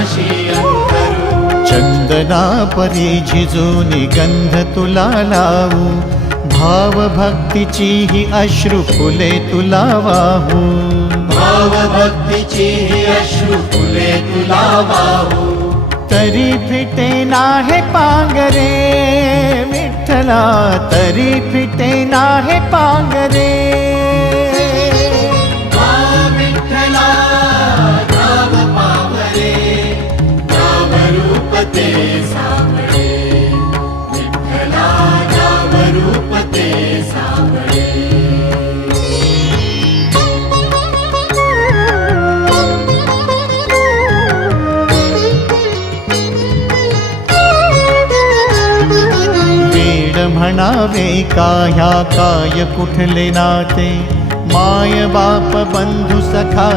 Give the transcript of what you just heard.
पाशी अंतरू। चंदना परी झिजूनी गंध तुला लावू, भाव भक्तीची ही अश्रु फुले तुला वाहू। भाव भक्तीची ही अश्रु फुले तुला वाहू। तरी फिटे नाहे पांगरे विठ्ठला, तरी फिटे नाहे पांगरे। विठ्ठला नाव पावरे, नाव रूप ते सावळे। विठ्ठला नाव रूप ते सावळे। म्हणावे काह्या काय कुठले नाते, माय बाप बंधु सखा